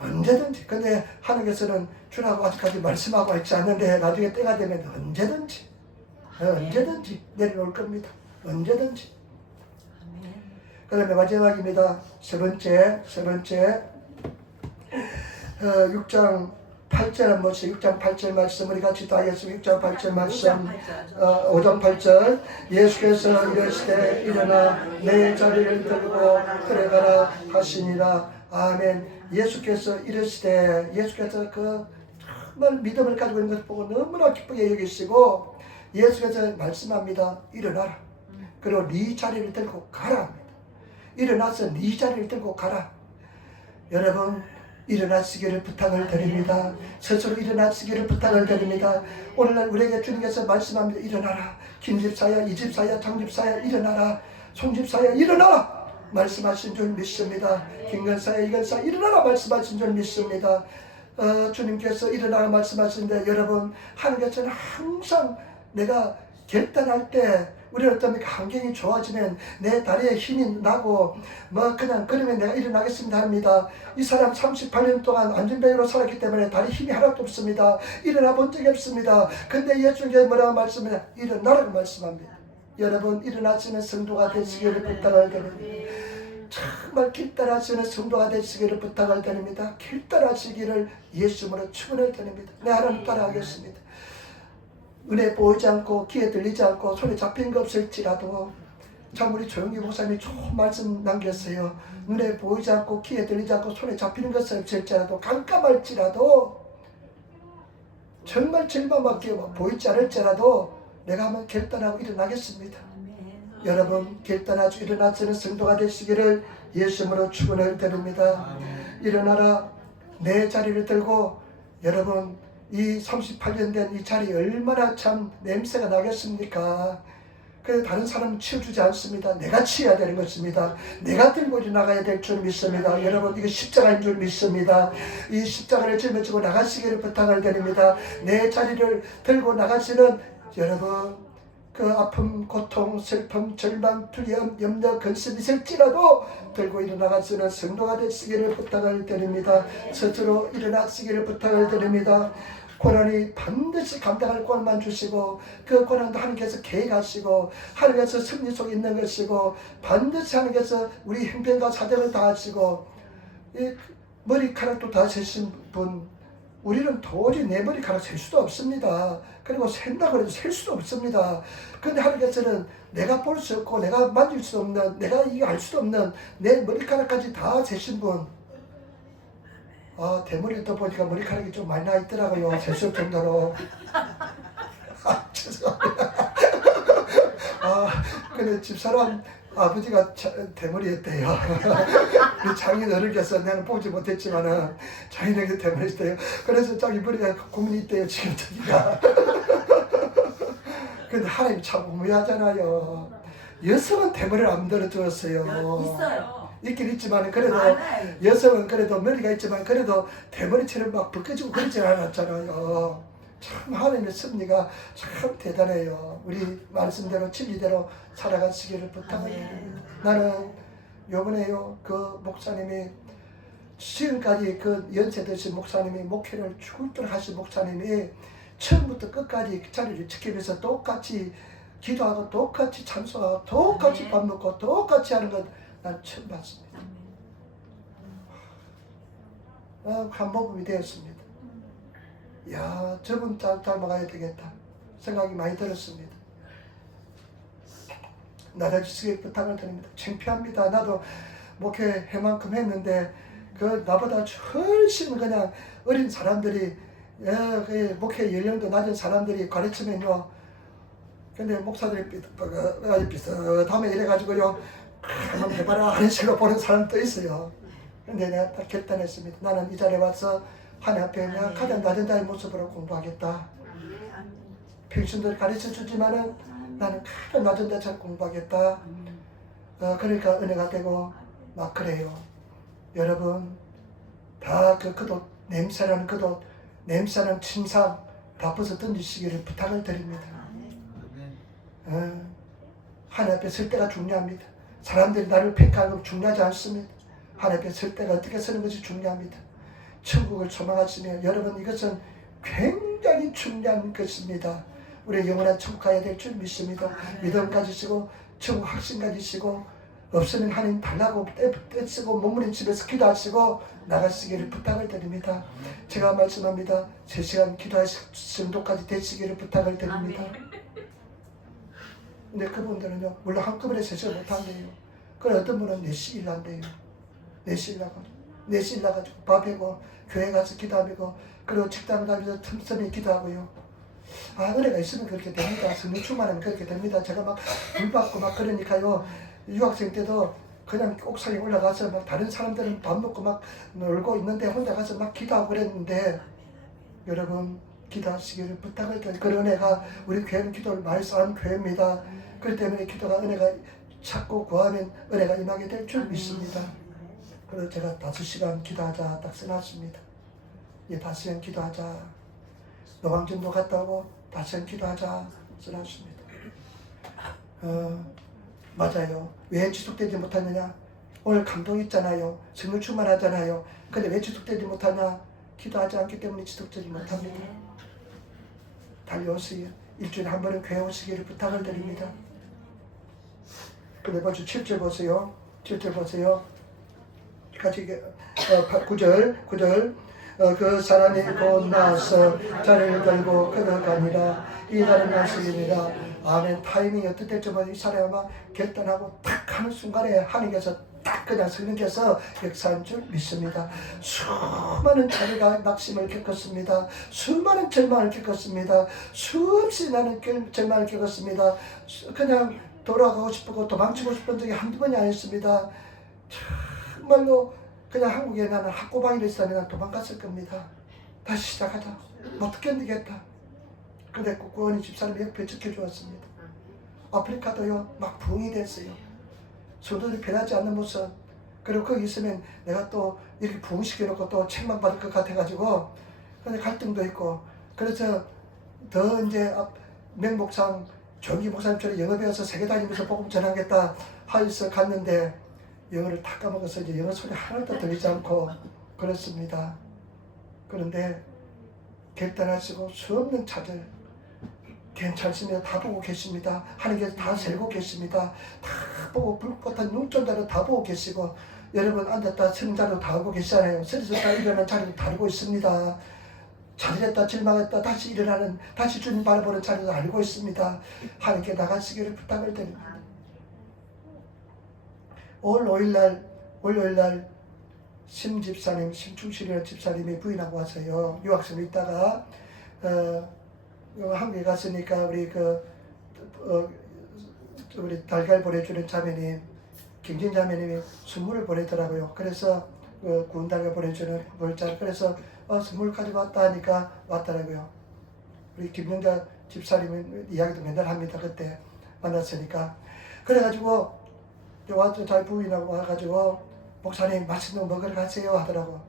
언제든지. 근데 하나님께서는 주라고 아직까지 말씀하고 있지 않는데 나중에 때가 되면 언제든지 내려올 겁니다. 언제든지. 그 다음에 마지막입니다. 세 번째 6장 8절 한 번씩 6장 8절 말씀 우리 같이 다 하겠습니다. 6장 8절 말씀 5장 8절 예수께서 이르시되 일어나 내 자리를 들고 걸어가라 하시니라. 아멘. 예수께서 이르시되, 예수께서 그 정말 믿음을 가지고 있는 것을 보고 너무나 기쁘게 여기시고 예수께서 말씀합니다. 일어나라. 그리고 네 자리를 들고 가라 합니다. 일어나서 네 자리를 들고 가라. 여러분 일어나시기를 부탁을 드립니다. 스스로 일어나시기를 부탁을 드립니다. 오늘날 우리에게 주님께서 말씀합니다. 일어나라. 김집사야, 이집사야, 장집사야 일어나라. 송집사야 일어나라 말씀하신 줄 믿습니다. 김건사야, 이건사 일어나라 말씀하신 줄 믿습니다. 주님께서 일어나라 말씀하시는데 여러분 하나님께서는 항상 내가 결단할 때 우리는 어떤 환경이 좋아지면 내 다리에 힘이 나고 그냥 그러면 내가 일어나겠습니다 합니다. 이 사람 38년 동안 안전뱅이로 살았기 때문에 다리 힘이 하나도 없습니다. 일어나 본 적이 없습니다. 근데 예수님께서 뭐라고 말씀해요? 일어나라고 말씀합니다. 여러분 일어나시는 성도가 되시기를 부탁을 드립니다. 정말 길따라시는 성도가 되시기를 부탁을 드립니다. 길따라시기를 예수님으로 축원을 드립니다. 내 하나님 따라하겠습니다. 은혜 보이지 않고 귀에 들리지 않고 손에 잡힌 거 없을지라도 참 우리 조영기 목사님이 좋은 말씀 남겼어요. 눈에 보이지 않고 귀에 들리지 않고 손에 잡히는 것은 없을지라도 깜깜할지라도 정말 절망밖에 보이지 않을지라도 내가 한번 결단하고 일어나겠습니다. 여러분 결단하고 일어나시는 성도가 되시기를 예수님으로 축원을 드립니다. 일어나라. 내 자리를 들고 여러분 이 38년 된 이 자리 얼마나 참 냄새가 나겠습니까? 그래서 다른 사람은 치워주지 않습니다. 내가 치워야 되는 것입니다. 내가 들고 일어나가야 될 줄 믿습니다. 여러분 이거 십자가인 줄 믿습니다. 이 십자가를 짊어지고 나가시기를 부탁을 드립니다. 내 자리를 들고 나가시는 여러분 그 아픔, 고통, 슬픔, 절망, 두려움, 염려, 근심이 있을지라도 들고 일어나가시는 성도가 되시기를 부탁을 드립니다. 스스로 일어나시기를 부탁을 드립니다. 고난이 반드시 감당할 권한만 주시고 그 고난도 하나님께서 계획하시고 하나님께서 승리 속에 있는 것이고 반드시 하나님께서 우리 형편과 사정을 다 하시고 이 머리카락도 다 세신 분 우리는 도저히 내 머리카락 셀 수도 없습니다. 그리고 샌다고 해도 셀 수도 없습니다. 그런데 하나님께서는 내가 볼 수 없고 내가 만질 수 없는 내가 이거 알 수도 없는 내 머리카락까지 다 세신 분. 대머리를 떠보니까 머리카락이 좀 많이 나 있더라고요. 셀 수 없을 정도로. 죄송합니다. 근데 집사람 아버지가 대머리였대요. 우리 장인 어른께서 나는 보지 못했지만은 장인에게 대머리였대요. 그래서 자기 머리가 고민이 있대요. 지금 저기가. 근데 하나님 참 우매하잖아요. 여성은 대머리를 안 들어주었어요. 있어요. 있긴 있지만 그래도 여성은 그래도 머리가 있지만 그래도 대머리처럼 막 벗겨지고 그러지 않았잖아요. 참 하나님의 섭리가 참 대단해요. 우리 말씀대로 진리대로 살아가시기를 부탁합니다. 나는 요번에요 그 목사님이 지금까지 그 연세 드신 목사님이 목회를 죽을 듯 하신 목사님이 처음부터 끝까지 그 자리를 지키면서 똑같이 기도하고 똑같이 참석하고 똑같이 밥 먹고 똑같이 하는 건 난 처음 봤습니다. 한 모범이 되었습니다. 야, 저분 닮아가야 되겠다 생각이 많이 들었습니다. 나라주시기 부탁을 드립니다. 창피합니다. 나도 목회해만큼 했는데 그 나보다 훨씬 그냥 어린 사람들이 목회 연령도 낮은 사람들이 가르치면요. 근데 목사들이 비슷하면 이래가지고요. 한번 해봐라 하는 식으로 보는 사람도 있어요. 근데 내가 딱 결단했습니다. 나는 이 자리에 와서 하나님 앞에 내가 가장 낮은 자의 모습으로 공부하겠다. 평신도를 가르쳐주지만은 나는 가장 낮은 자처럼 공부하겠다. 그러니까 은혜가 되고 막 그래요. 여러분 다 그 그도 냄새나는 그도 냄새나는 침상 다 벗어 던지시기를 부탁을 드립니다. 하나님 앞에 설 때가 중요합니다. 사람들이 나를 평가하고 중요하지 않습니다. 하나님 앞에 설 때가 어떻게 서는 것이 중요합니다. 천국을 소망하시며 여러분 이것은 굉장히 중요한 것입니다. 우리 영원한 천국 가야 될 줄 믿습니다. 믿음 가지시고 천국 확신 가지시고 없으면 하나님 달라고 떼쓰고 머무는 집에서 기도하시고 나가시기를 부탁을 드립니다. 제가 말씀합니다. 3시간 기도하실 정도까지 되시기를 부탁을 드립니다. 근데 그분들은요 물론 한꺼번에 3시간 못한대요. 그래 어떤 분은 4시 일한대요. 4시 일하고 4시 일나가지고 밥하고 교회 가서 기도하고 그리고 직장 다니면서 틈틈이 기도하고요. 은혜가 있으면 그렇게 됩니다. 성령 충만하면 그렇게 됩니다. 제가 막 불받고 막 그러니까요. 유학생 때도 그냥 옥상에 올라가서 막 다른 사람들은 밥 먹고 막 놀고 있는데 혼자 가서 막 기도하고 그랬는데 여러분 기도하시기를 부탁을 드려요. 그런 은혜가 우리 교회는 기도를 많이 쌓은 교회입니다. 그렇기 때문에 기도가 은혜가 찾고 구하면 은혜가 임하게 될 줄 믿습니다. 그래서 제가 5시간 기도하자 딱 써놨습니다. 5시간 기도하자. 노방전도 갔다 오고 5시간 기도하자 써놨습니다. 맞아요. 왜 지속되지 못하느냐? 오늘 감동 있잖아요. 성령 충만하잖아요. 근데 왜 지속되지 못하냐? 기도하지 않기 때문에 지속되지 못합니다. 달려오세요. 일주일에 한 번은 교회 오시기를 부탁을 드립니다. 근데 벌써 7절 보세요. 7절 보세요. 같이 9절 그 사람이 곧 나와서 자리를 들고 걸어가니라. 이 날은 말씀이니라. 아멘. 타이밍이 어떨 때쯤은 이 사람이 막 결단하고 탁 하는 순간에 하나님께서 딱 그냥 성령께서 역사한 줄 믿습니다. 수많은 자리가 낙심을 겪었습니다. 수많은 절망을 겪었습니다. 수없이 나는 절망을 겪었습니다. 그냥 돌아가고 싶고 도망치고 싶은 적이 한두 번이 아니었습니다. 정말로 그냥 한국에 나는 학고방이를 있었다면 난 도망갔을 겁니다. 다시 시작하자. 못 견디겠다. 근데 ቁ꾸원이 집사람이 옆에 지켜주었습니다. 아프리카도요 막 부흥이 됐어요. 성도들이 변하지 않는 모습. 그리고 거기 있으면 내가 또 이렇게 부흥시켜놓고 또 책망받을 것 같아가지고 근데 갈등도 있고 그래서 더 이제 맹목상 조기 목사님처럼 영어 배워서 세계 다니면서 복음 전하겠다 하여서 갔는데 영어를 다 까먹어서 이제 영어 소리 하나도 들리지 않고 그랬습니다. 그런데 결단하시고 수없는 차들 괜찮습니다. 다 보고 계십니다. 하나님께서 다 세고 계십니다. 다 보고 불꽃한 눈동자로 다 보고 계시고 여러분 앉았다 서는 자리도 다 하고 계시잖아요. 서리서다 일어나는 자리도 다르고 있습니다. 좌절했다 절망했다 다시 일어나는 다시 주님 바라보는 자리도 알고 있습니다. 하나님께 나가시기를 부탁을 드립니다. 올 5일날 심충실이라는 집사님이 부인하고 와서요. 유학생에 있다가 한국에 갔으니까 우리 달걀 보내주는 자매님, 경진 자매님이 선물을 보내더라고요. 그래서 구운 달걀 보내주는 물자 그래서 선물 가지고 왔다 하니까 왔더라고요. 우리 김영자 집사님은 이야기도 맨날 합니다. 그때 만났으니까. 그래가지고 와서 잘 부인하고 와가지고 목사님 맛있는 거 먹으러 가세요 하더라고.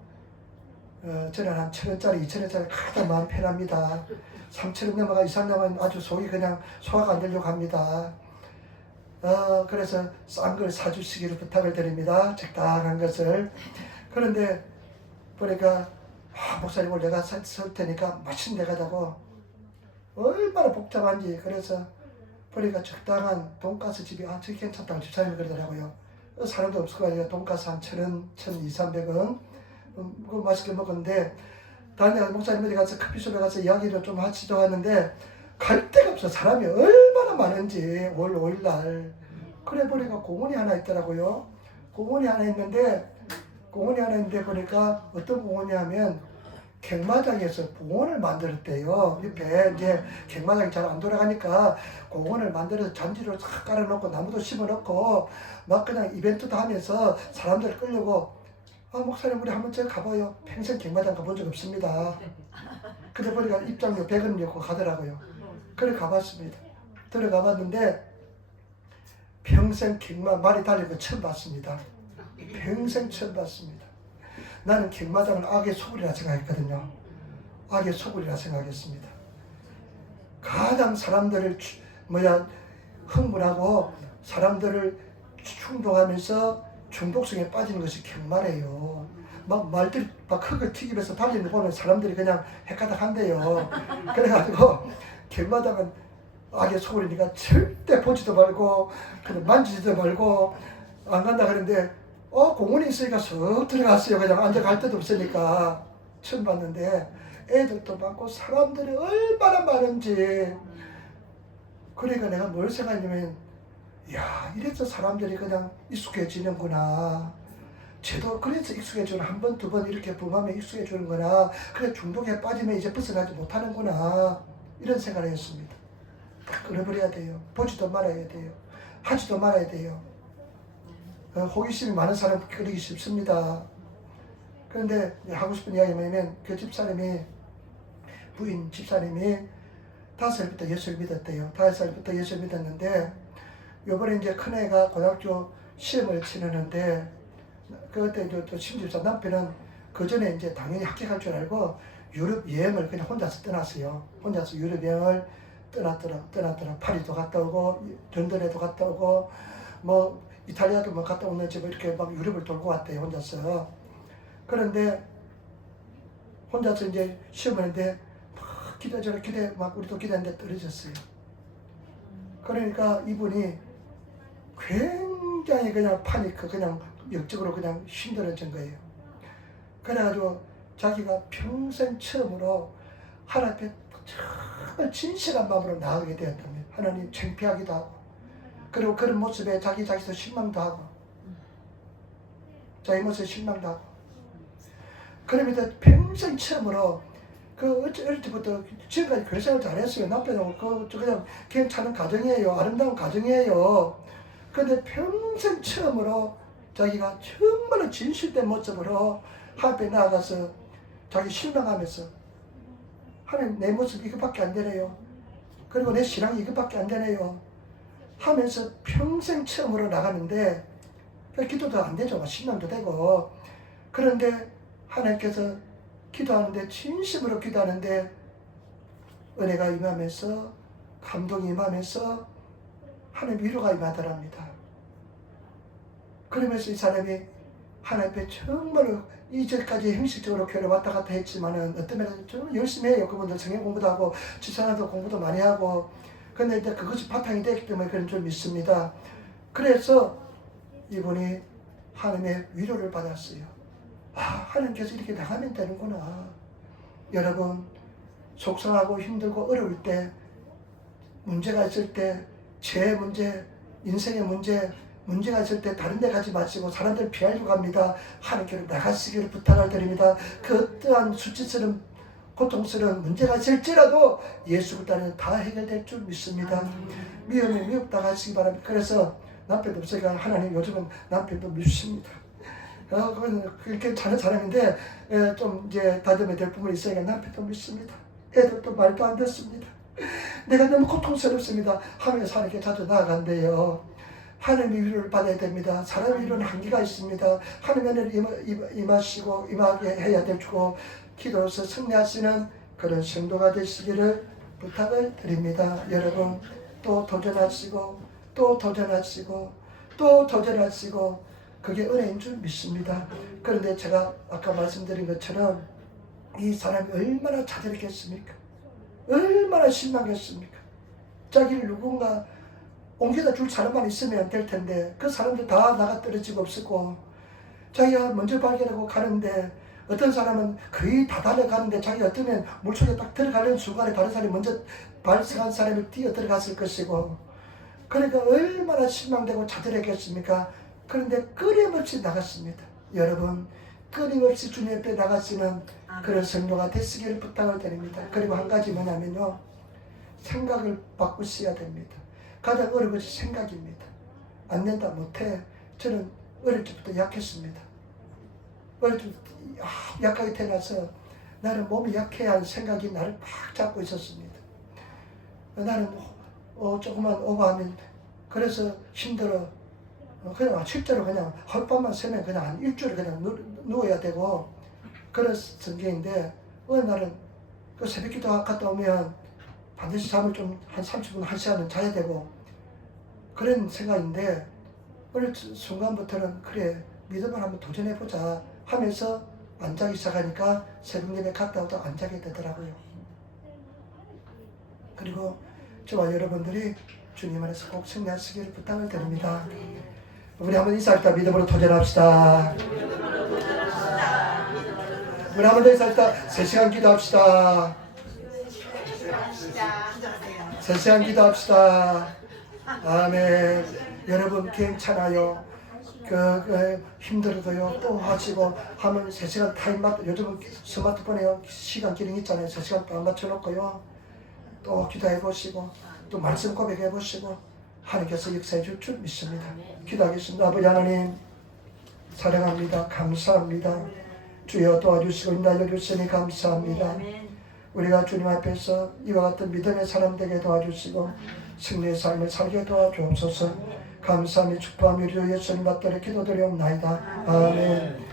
저는 한 1,000원짜리 2,000원짜리 가장 마음 편합니다. 3,000원 넘어가 이상 넘으면 아주 속이 그냥 소화가 안 되려고 합니다. 그래서 싼 걸 사주시기를 부탁을 드립니다. 적당한 것을. 그런데 보니까 목사님 오늘 내가 살 테니까 맛있는 데 가자고. 얼마나 복잡한지. 그래서 보니까 적당한 돈가스 집이 저기 괜찮다고 집사님이 그러더라고요. 사람도 없을 거 아니에요. 돈가스 한 1,000원, 1,200, 300원 맛있게 먹었는데 다음날 목사님 어디 가서 커피숍에 가서 이야기를 좀 하시죠 하는데 갈 데가 없어. 사람이 얼마나 많은지. 올 5일날 그래 보니까 공원이 하나 있더라고요. 공원이 하나 있는데 보니까 어떤 공원이 하면 갱마장에서 공원을 만들었대요. 옆에 이제 갱마장이 잘 안 돌아가니까 공원을 만들어서 잔디를 싹 깔아놓고 나무도 심어놓고 막 그냥 이벤트도 하면서 사람들 끌려고 목사님 우리 한번 저기 가봐요. 평생 갱마장 가본 적 없습니다. 그래 보니까 입장료 100원 내고 가더라고요. 그래 가봤습니다. 들어가봤는데 평생 갱마 말이 달린 거 처음 봤습니다. 평생 처음 봤습니다. 나는 갱마장을 악의 소굴이라 생각했거든요. 악의 소굴이라 생각했습니다. 가장 사람들을 흥분하고 사람들을 충동하면서 중독성에 빠지는 것이 갱마래요. 막 말들이 막 흙을 튀기면서 달리는 거 보면 사람들이 그냥 헷가닥 한대요. 그래가지고 갱마장은 악의 소굴이니까 절대 보지도 말고 그냥 만지지도 말고 안 간다 그랬는데 공원이 있으니까 쑥 들어갔어요. 그냥 앉아갈 데도 없으니까. 처음 봤는데 애들도 많고 사람들이 얼마나 많은지. 그러니까 내가 뭘 생각했냐면 이래서 사람들이 그냥 익숙해지는구나. 저도 그래서 익숙해지는 한 번, 두 번 이렇게 범하면 익숙해지는 거나, 그래 중독에 빠지면 이제 벗어나지 못하는구나, 이런 생각을 했습니다. 다 끊어버려야 돼요. 보지도 말아야 돼요. 하지도 말아야 돼요. 호기심이 많은 사람 끊이기 쉽습니다. 그런데 하고 싶은 이야기가 뭐냐면, 그 집사님이, 부인 집사님이 5살부터 예수를 믿었대요. 5살부터 예수를 믿었는데, 요번에 이제 큰애가 고등학교 시험을 치르는데, 그때 또 심집사 남편은 그 전에 이제 당연히 합격할 줄 알고 유럽 여행을 그냥 혼자서 떠났어요. 혼자서 유럽 여행을 떠났더라. 파리도 갔다 오고, 런던에도 갔다 오고, 뭐 이탈리아도 뭐 갔다 오는지 뭐 이렇게 막 유럽을 돌고 왔대요, 혼자서. 그런데 혼자서 이제 시험을 했는데 막 기대 막 우리도 기대했는데 떨어졌어요. 그러니까 이분이 굉장히 그냥 파니크, 그냥 역적으로 그냥 힘들어진 거예요. 그래가지고 자기가 평생 처음으로 하나님 앞에 정말 진실한 마음으로 나아가게 되었답니다. 하나님 창피하기도 하고, 그리고 그런 모습에 자기 자신도 실망도 하고, 자기 모습에 실망도 하고, 그러면서 평생 처음으로 그 어릴 때부터 지금까지 교회 생활 잘했어요. 남편하고 그냥 괜찮은 가정이에요. 아름다운 가정이에요. 그런데 평생 처음으로 자기가 정말로 진실된 모습으로 하나님 나아가서 자기 실망하면서, 하나님 내 모습 이것밖에 안 되네요. 그리고 내 신앙이 이것밖에 안 되네요 하면서 평생 처음으로 나가는데, 기도도 안 되죠. 실망도 되고. 그런데 하나님께서 기도하는데, 진심으로 기도하는데 은혜가 임하면서, 감동이 임하면서 하나님 위로가 임하더랍니다. 그러면서 이 사람이 하나님 앞에 정말로 이제까지 형식적으로 교회를 왔다 갔다 했지만은 어떤 면에서 좀 열심히 해요. 그분들 성경 공부도 하고 집사람도 공부도 많이 하고. 근데 이제 그것이 바탕이 되기 때문에 그런 줄 믿습니다. 그래서 이분이 하나님의 위로를 받았어요. 아, 하나님께서 이렇게 나가면 되는구나. 여러분, 속상하고 힘들고 어려울 때, 문제가 있을 때, 제 문제, 인생의 문제가 있을 때 다른 데 가지 마시고 사람들 피하려고 합니다. 하나님께로 나가시기를 부탁을 드립니다. 그 어떠한 수치스러운 고통스러운 문제가 있을지라도 예수 그리스도는 다 해결될 줄 믿습니다. 미움에 미흡다 가시기 바랍니다. 그래서 남편도 없으니까 하나님 요즘은 남편도 믿습니다. 그렇게 자는 사람인데 좀 이제 다듬어야 될 부분이 있으니까 남편도 믿습니다. 애들도 말도 안 듣습니다. 내가 너무 고통스럽습니다 하면서 하나님께 자주 나아간대요. 하나님의 위로를 받아야 됩니다. 사람의 위로는 한계가 있습니다. 하나님의 임하시고 임하게 해야 되고, 기도로서 승리하시는 그런 성도가 되시기를 부탁을 드립니다. 여러분, 또 도전하시고 또 도전하시고 또 도전하시고, 그게 은혜인 줄 믿습니다. 그런데 제가 아까 말씀드린 것처럼 이 사람이 얼마나 좌절했겠습니까? 얼마나 실망했습니까? 자기를 누군가 옮겨다 줄 사람만 있으면 될 텐데, 그 사람들 다 나가 떨어지고 없었고, 자기가 먼저 발견하고 가는데, 어떤 사람은 거의 다 달려가는데 자기 어쩌면 물속에 딱 들어가는 순간에 다른 사람이 먼저 발생한 사람이 뛰어 들어갔을 것이고, 그러니까 얼마나 실망되고 좌절했겠습니까? 그런데 끊임없이 나갔습니다. 여러분, 끊임없이 주님 앞에 나가시는 그런 성도가 되시기를 부탁을 드립니다. 그리고 한 가지 뭐냐면요, 생각을 바꾸셔야 됩니다. 가장 어려운 것이 생각입니다. 안 된다 못해. 저는 어릴 때부터 약했습니다. 어릴 때부터 약하게 태어나서 나는 몸이 약해야 하는 생각이 나를 막 잡고 있었습니다. 나는 조금만 오버하면 그래서 힘들어. 그냥 실제로 그냥 하룻밤만 새면 그냥 한 일주일 그냥 누워야 되고 그런 성격인데, 어느 날은 그 새벽기도 갔다 오면 반드시 잠을 좀 한 30분, 1시간은 자야 되고 그런 생각인데, 어느 순간부터는 그래 믿음을 한번 도전해보자 하면서 안 자기 시작하니까 새벽 예배 갔다 오다 안 자게 되더라고요. 그리고 저와 여러분들이 주님 안에서 꼭 승리하시기를 부탁을 드립니다. 우리 한번 인사합시다. 믿음으로 도전합시다. 우리 한번 더 인사합시다. 3시간 기도합시다. 3시간 기도합시다. 아멘. 여러분 괜찮아요. 힘들어도요 또 하시고 하면 3시간 타임 맞 요즘 스마트폰에 시간 기능 있잖아요. 3시간 딱 맞춰놓고요 또 기도해 보시고 또 말씀 고백해 보시고 하나님께서 역사해 줄 줄 믿습니다. 기도하겠습니다. 아버지 하나님 사랑합니다. 감사합니다. 주여 도와주시고 인도하여 주시니 감사합니다. 우리가 주님 앞에서 이와 같은 믿음의 사람 되게 도와주시고 승리의 삶을 살게 도와주옵소서. 감사하며 축복하며 우리 예수님 받들어 기도드리옵나이다. 아멘.